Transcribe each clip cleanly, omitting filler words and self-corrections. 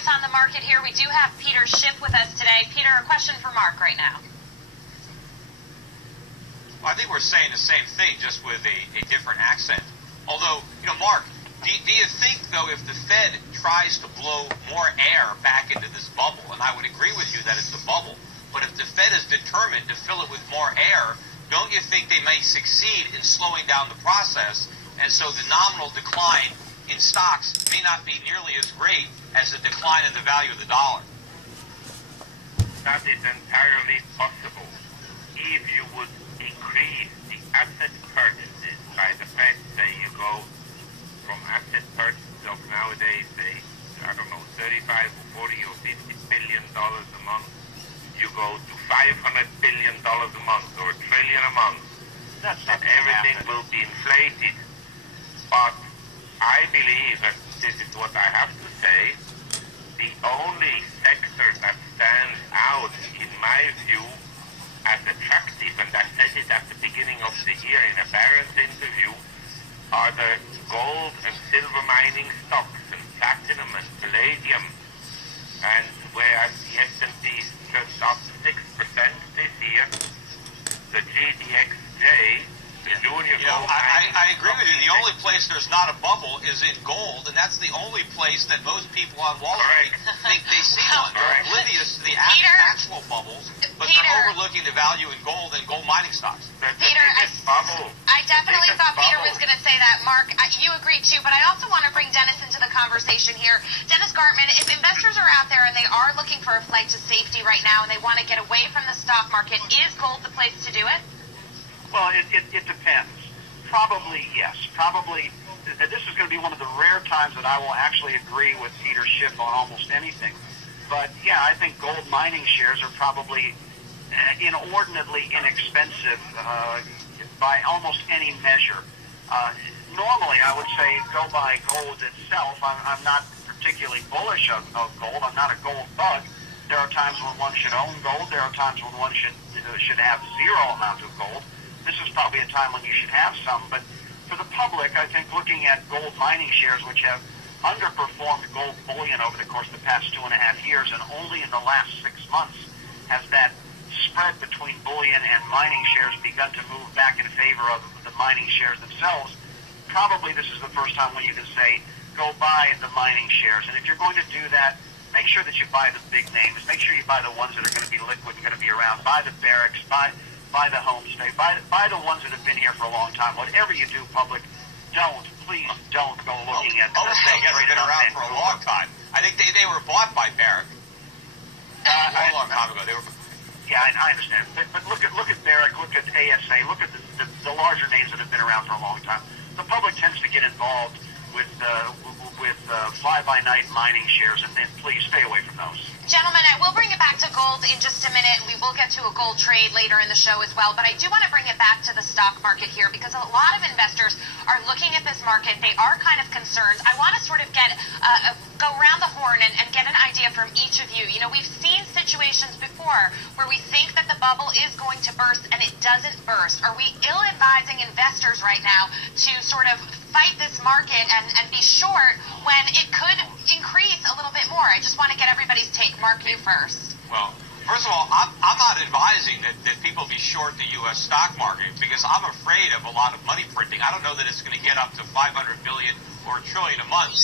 voice on the market here. We do have Peter Schiff with us today. Peter, a question for Mark right now. Well, I think we're saying the same thing, just with a different accent. Although, Mark, do you think, though, if the Fed tries to blow more air back into this bubble, and I would agree with you that it's a bubble, but if the Fed is determined to fill it with more air, don't you think they may succeed in slowing down the process, and so the nominal decline in stocks may not be nearly as great as the decline in the value of the dollar? That is entirely possible. If you would increase the asset purchases by the Fed, say you go from asset purchases of nowadays, say, I don't know, 35 or 40 or 50 billion dollars a month, you go to $500 billion a month or $1 trillion a month, then everything will be inflated. But I believe, and this is what I have to say, the only sector that stands out, in my view, as attractive, and I said it at the beginning of the year in a Barron's interview, are the gold and silver mining stocks and platinum and palladium. And whereas the S&P is just up 6% this year, the GDXJ, the junior gold mining I agree with you. The only place there's not a bubble is in gold, and that's the only place that most people on Wall Street think they see one. They're oblivious to the actual bubbles, but they're overlooking the value in gold and gold mining stocks. Peter, I definitely thought Peter was going to say that. Mark, you agree too, but I also want to bring Dennis into the conversation here. Dennis Gartman, if investors are out there and they are looking for a flight to safety right now and they want to get away from the stock market, is gold the place to do it? Well, it depends. Probably, yes. Probably, this is going to be one of the rare times that I will actually agree with Peter Schiff on almost anything. But, yeah, I think gold mining shares are probably inordinately inexpensive by almost any measure. Normally, I would say go buy gold itself. I'm not particularly bullish of gold. I'm not a gold bug. There are times when one should own gold. There are times when one should have zero amount of gold. This is probably a time when you should have some, but for the public, I think looking at gold mining shares, which have underperformed gold bullion over the course of the past 2.5 years, and only in the last 6 months has that spread between bullion and mining shares begun to move back in favor of the mining shares themselves. Probably this is the first time when you can say, go buy the mining shares. And if you're going to do that, make sure that you buy the big names. Make sure you buy the ones that are going to be liquid and going to be around. Buy the Barricks, buy the Homestay, buy the ones that have been here for a long time. Whatever you do, public, please don't go looking at the Homestay hasn't been around for a long time. I think they were bought by Barrick a long time ago. Yeah, I understand. But look at Barrick, look at ASA, look at the larger names that have been around for a long time. The public tends to get involved with fly-by-night mining shares, and please stay away from those. Gentlemen, I will bring it back to gold in just a minute. We will get to a gold trade later in the show as well, but I do want to bring it back to the stock market here because a lot of investors are looking at this market. They are kind of concerned. I want to sort of go around the horn and get an idea from each of you. You know, we've seen situations before where we think that the bubble is going to burst and it doesn't burst. Are we ill-advising investors right now to sort of fight this market and be short when it could increase a little bit more? I just want to get everybody's take. Mark, you first. Well, first of all, I'm not advising that people be short the U.S. stock market because I'm afraid of a lot of money printing. I don't know that it's going to get up to $500 billion or $1 trillion a month,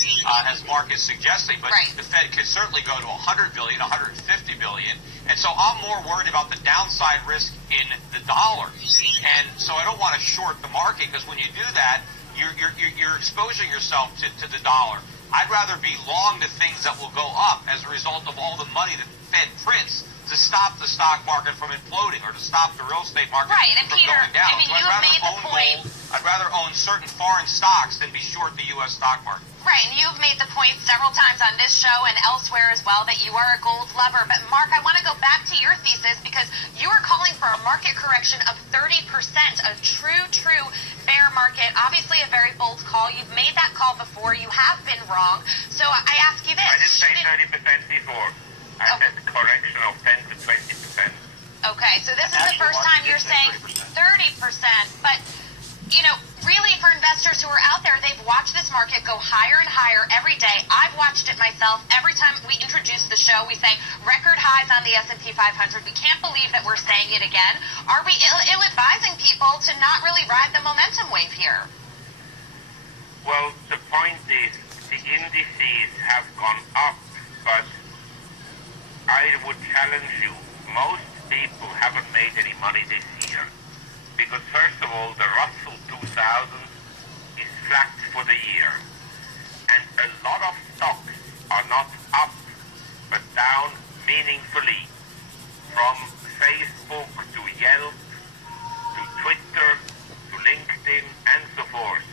as Mark is suggesting, but the Fed could certainly go to $100 billion, $150 billion, and so I'm more worried about the downside risk in the dollar, and so I don't want to short the market because when you do that, you're exposing yourself to the dollar. I'd rather be long to things that will go up as a result of all the money that the Fed prints to stop the stock market from imploding or to stop the real estate market and from Peter, going down. I mean, so you have made the point. I'd rather own certain foreign stocks than be short the U.S. stock market. Right, and you've made the point several times on this show and elsewhere as well that you are a gold lover. But Mark, I want to go back to your thesis because you are calling for a market correction of 30%, a true bear market. Obviously a very bold call. You've made that call before. You have been wrong. So I ask you this. I didn't say 30% before. I said the correction of 10 to 20%. Okay, so this is the first time you're saying 30%. But, you know, really for investors who are out there, they've watched this market market go higher and higher every day. I've watched it myself. Every time we introduce the show, we say record highs on the S&P 500. We can't believe that we're saying it again. Are we ill-advising people to not really ride the momentum wave here? Well, the point is the indices have gone up, but I would challenge you. Most people haven't made any money this year because, first of all, the Russell 2000 is flat for the year, and a lot of stocks are not up but down meaningfully, from Facebook to Yelp to Twitter to LinkedIn and so forth.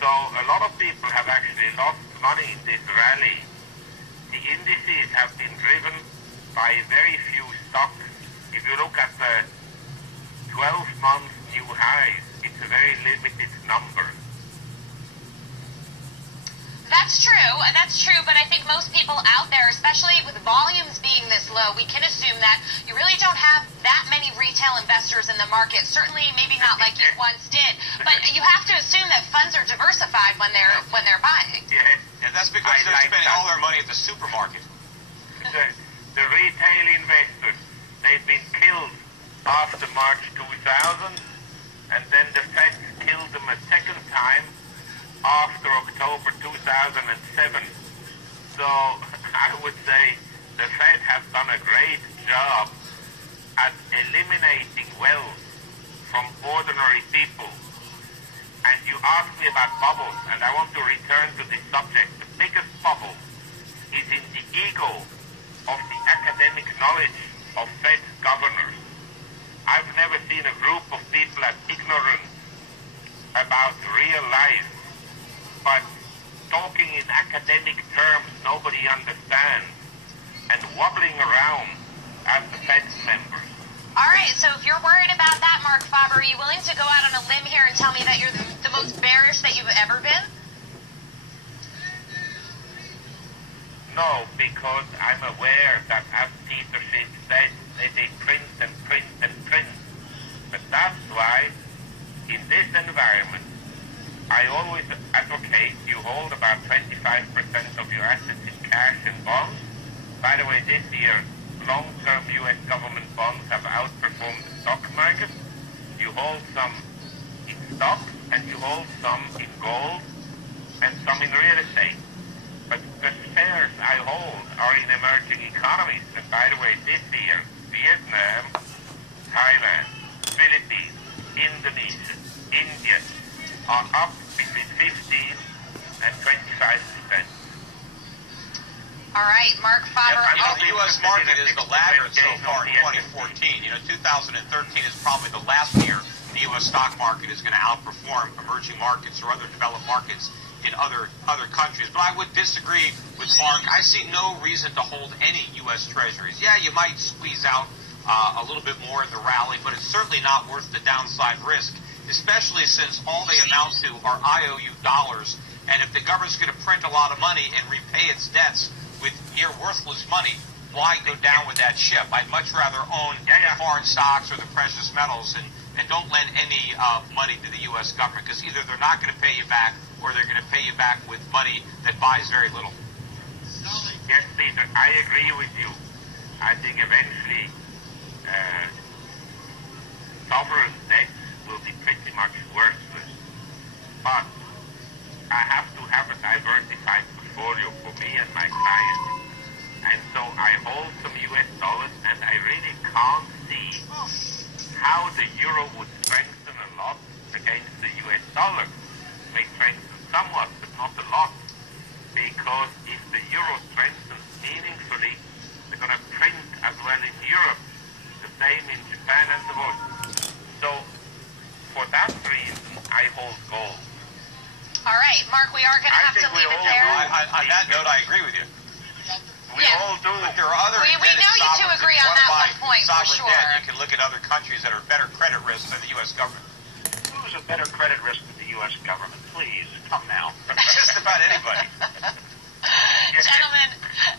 So a lot of people have actually lost money in this rally. The indices have been driven by very few stocks. If you look at the 12-month new highs, it's a very limited number. That's true, but I think most people out there, especially with volumes being this low, we can assume that you really don't have that many retail investors in the market. Certainly, maybe not like you once did, but you have to assume that funds are diversified when they're buying. Yes. And that's because they're spending all their money at the supermarket. The retail investors, they've been killed after March 2000, and then the Fed killed them a second time after October 2007. So I would say the Fed has done a great job at eliminating wealth from ordinary people. And you asked me about bubbles, and I want to return to this subject. The biggest bubble is in the ego of the academic knowledge of Fed governors. I've never seen a group of people as ignorant about real life, but talking in academic terms nobody understands, and wobbling around as the Fed members. All right, so if you're worried about that, Mark Faber, are you willing to go out on a limb here and tell me that you're the most bearish that you've ever been? No, because I'm aware that, as Peter Schiff said, they print and print and print. But that's why, in this environment, I always advocate you hold about 25% of your assets in cash and bonds. By the way, this year, long-term U.S. government bonds have outperformed the stock market. You hold some in stocks, and you hold some in gold, and some in real estate. But the shares I hold are in emerging economies. And by the way, this year, Vietnam, Thailand, Philippines, Indonesia, India are up between 15 and 25%. All right, Mark Faber. The U.S. market is the laggard so far in 2014. 2013 is probably the last year the U.S. stock market is going to outperform emerging markets or other developed markets in other countries. But I would disagree with Mark. I see no reason to hold any U.S. treasuries. Yeah, you might squeeze out a little bit more in the rally, but it's certainly not worth the downside risk, especially since all they amount to are IOU dollars. And if the government's going to print a lot of money and repay its debts with near worthless money, why go down with that ship? I'd much rather own foreign stocks or the precious metals and don't lend any money to the U.S. government, because either they're not going to pay you back or they're going to pay you back with money that buys very little. Yes, Peter, I agree with you. I think eventually sovereign debt will be pretty much worthless. But I have to have a diversified portfolio for me and my clients. And so I hold some US dollars, and I really can't see how the euro would strengthen a lot against the US dollar. It may strengthen somewhat, but not a lot. Because if the euro strengthens meaningfully, they're going to print as well in Europe, the same in Japan and so forth. So for that reason, I hold gold. All right, Mark, we are going to have to leave it there. On that note, I agree with you. We all do. But there are other we know you two agree on that one point, for sure. Debt, you can look at other countries that are better credit risk than the U.S. government. Who's a better credit risk than the U.S. government? Please, come now. Just about anybody. Gentlemen,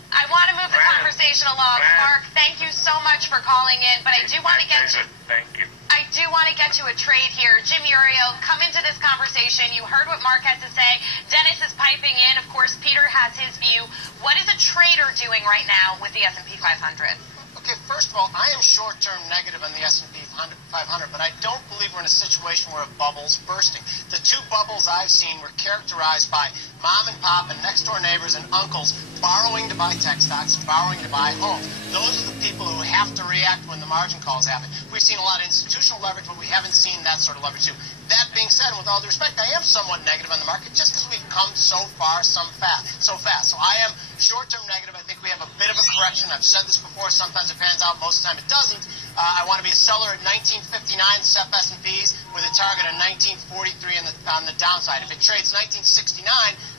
I want to move the conversation along. Mark, thank you so much for calling in, but I do want to get to... Thank you. I do want to get to a trade here. Jim Uriel, come into this conversation. You heard what Mark had to say. Dennis is piping in. Of course, Peter has his view. What is a trader doing right now with the S&P 500? Okay, first of all, I am short-term negative on the S&P 500, but I don't believe we're in a situation where a bubble's bursting. The two bubbles I've seen were characterized by mom and pop and next-door neighbors and uncles borrowing to buy tech stocks, borrowing to buy homes. Those are the people who have to react when the margin calls happen. We've seen a lot of institutional leverage, but we haven't seen that sort of leverage too. That being said, and with all due respect, I am somewhat negative on the market just because we've come so far so fast. So I am short-term negative. I think we have a bit of a correction. I've said this before. Sometimes it pans out. Most of the time it doesn't. I want to be a seller at 1959 SEP S&Ps with a target of 1943 on the downside. If it trades 1969,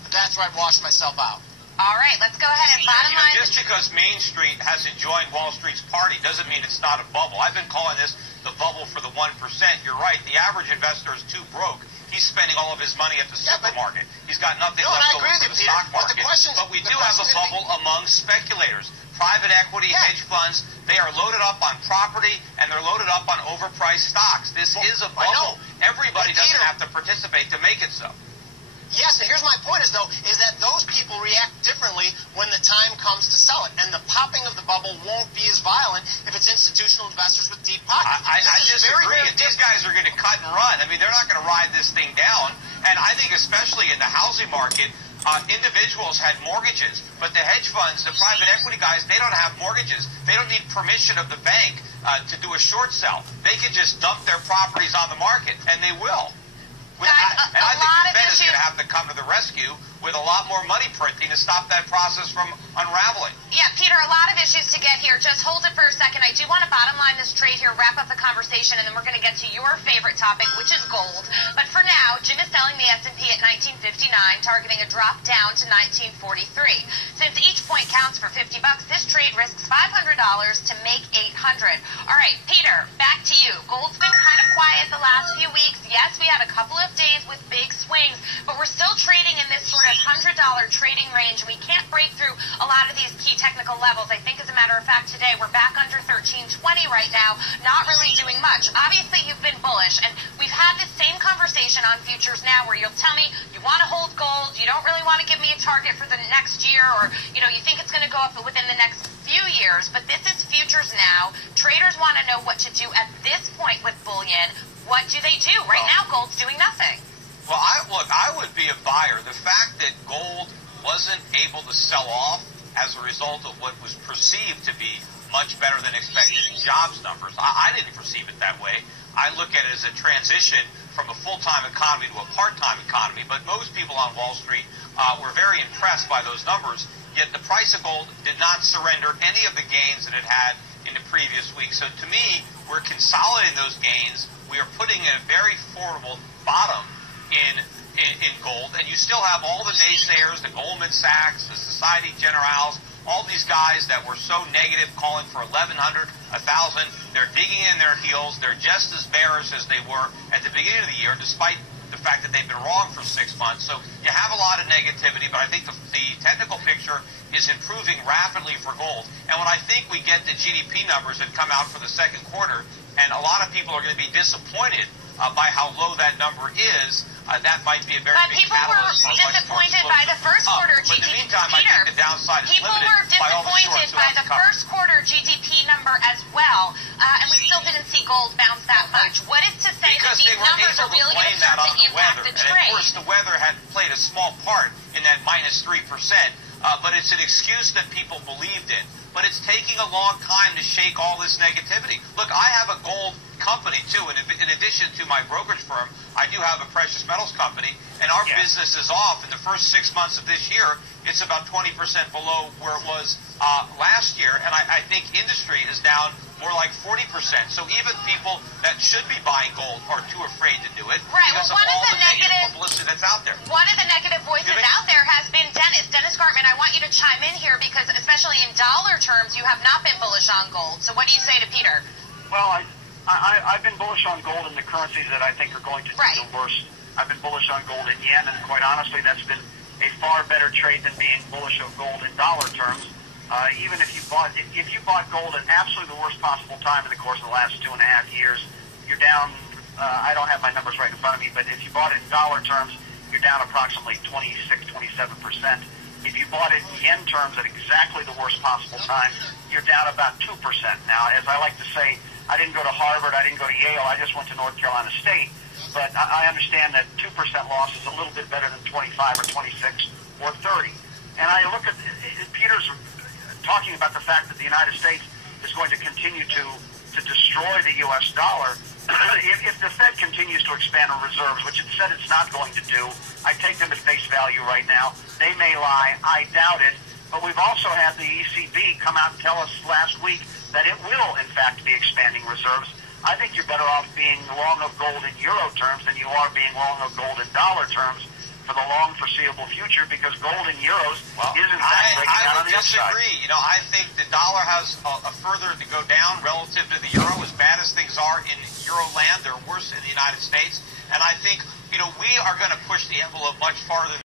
that's where I'd wash myself out. All right, let's go ahead and bottom line. Just because Main Street hasn't joined Wall Street's party doesn't mean it's not a bubble. I've been calling this the bubble for the 1%. You're right. The average investor is too broke. He's spending all of his money at the supermarket. He's got nothing left over for the stock market. But we do have a bubble among speculators. Private equity, hedge funds, they are loaded up on property, and they're loaded up on overpriced stocks. This is a bubble. Everybody doesn't have to participate to make it so. Yes, and here's my point is that those people react differently when the time comes to sell it, and the popping of the bubble won't be as violent if it's institutional investors with deep pockets. I disagree. These guys are going to cut and run. I mean, they're not going to ride this thing down, and I think especially in the housing market, individuals had mortgages, but the hedge funds, the private equity guys, they don't have mortgages. They don't need permission of the bank to do a short sell. They can just dump their properties on the market, and they will. I think the Fed is going to have to come to the rescue with a lot more money printing to stop that process from unraveling. Yeah, Peter, a lot of issues to get here. Just hold it for a second. I do want to bottom line this trade here, wrap up the conversation, and then we're going to get to your favorite topic, which is gold. But for now, Jim is selling the S&P at 1959, targeting a drop down to 1943. Since each point counts for $50, this trade risks $500 to make $800. All right, Peter, back to you. Gold's been kind of quiet the last few weeks. Yes, we had a couple of days with big swings, but we're still trading in this sort of $100 trading range. We can't break through a lot of these key technical levels. I think, as a matter of fact, today we're back under 1320 right now, not really doing much. Obviously, you've been bullish, and we've had this same conversation on futures now where you'll tell me you want to hold gold, you don't really want to give me a target for the next year, or, you know, you think it's going to go up within the next few years, but this is futures now. Traders want to know what to do at this point with bullion. What do they do? Right now, gold's doing nothing. Well, I would be a buyer. The fact that gold wasn't able to sell off as a result of what was perceived to be much better than expected jobs numbers, I didn't perceive it that way. I look at it as a transition from a full-time economy to a part-time economy, but most people on Wall Street were very impressed by those numbers, yet the price of gold did not surrender any of the gains that it had in the previous week. So to me, we're consolidating those gains. We are putting in a very formidable bottom in gold, and you still have all the naysayers, the Goldman Sachs, the Societe Generale, all these guys that were so negative, calling for 1,100, 1,000. They're digging in their heels. They're just as bearish as they were at the beginning of the year, despite the fact that they've been wrong for 6 months. So you have a lot of negativity, but I think the technical picture is improving rapidly for gold. And when I think we get the GDP numbers that come out for the second quarter, and a lot of people are going to be disappointed by how low that number is, that might be a very big catalyst for a much more disappointed by the first quarter GDP. But in the meantime, I think the downside is limited by all the shorts. People were disappointed by the first quarter GDP number as well, and we still didn't see gold bounce that much. What is to say that these numbers are really going to start to impact the trade? And of course, the weather had played a small part in that minus 3%, but it's an excuse that people believed in. But it's taking a long time to shake all this negativity. Look, I have a gold company, too, and in addition to my brokerage firm, I do have a precious metals company, and our business is off. In the first 6 months of this year, it's about 20% below where it was last year, and I think industry is down more like 40%. So even people that should be buying gold are too afraid to do it because of all the negative publicity that's out there. One of the negative voices out there has been Dennis Gartman. I want you to chime in here because, especially in dollar terms, you have not been bullish on gold. So what do you say to Peter? Well, I've been bullish on gold in the currencies that I think are going to do the worst. I've been bullish on gold in yen, and quite honestly, that's been a far better trade than being bullish of gold in dollar terms. Even if you bought gold at absolutely the worst possible time in the course of the last 2.5 years, you're down, I don't have my numbers right in front of me, but if you bought it in dollar terms, you're down approximately 26, 27%. If you bought it in yen terms at exactly the worst possible time, you're down about 2%. Now, as I like to say, I didn't go to Harvard, I didn't go to Yale, I just went to North Carolina State. But I understand that 2% loss is a little bit better than 25 or 26 or 30. And I look at Peter's talking about the fact that the United States is going to continue to destroy the U.S. dollar. If the Fed continues to expand on reserves, which it said it's not going to do, I take them at face value right now. They may lie. I doubt it. But we've also had the ECB come out and tell us last week that it will, in fact, be expanding reserves. I think you're better off being long of gold in euro terms than you are being long of gold in dollar terms for the long foreseeable future, because gold in euros is in fact breaking out on the upside. I would disagree. You know, I think the dollar has a further to go down relative to the euro. As bad as things are in euro land, they're worse in the United States. And I think, you know, we are going to push the envelope much farther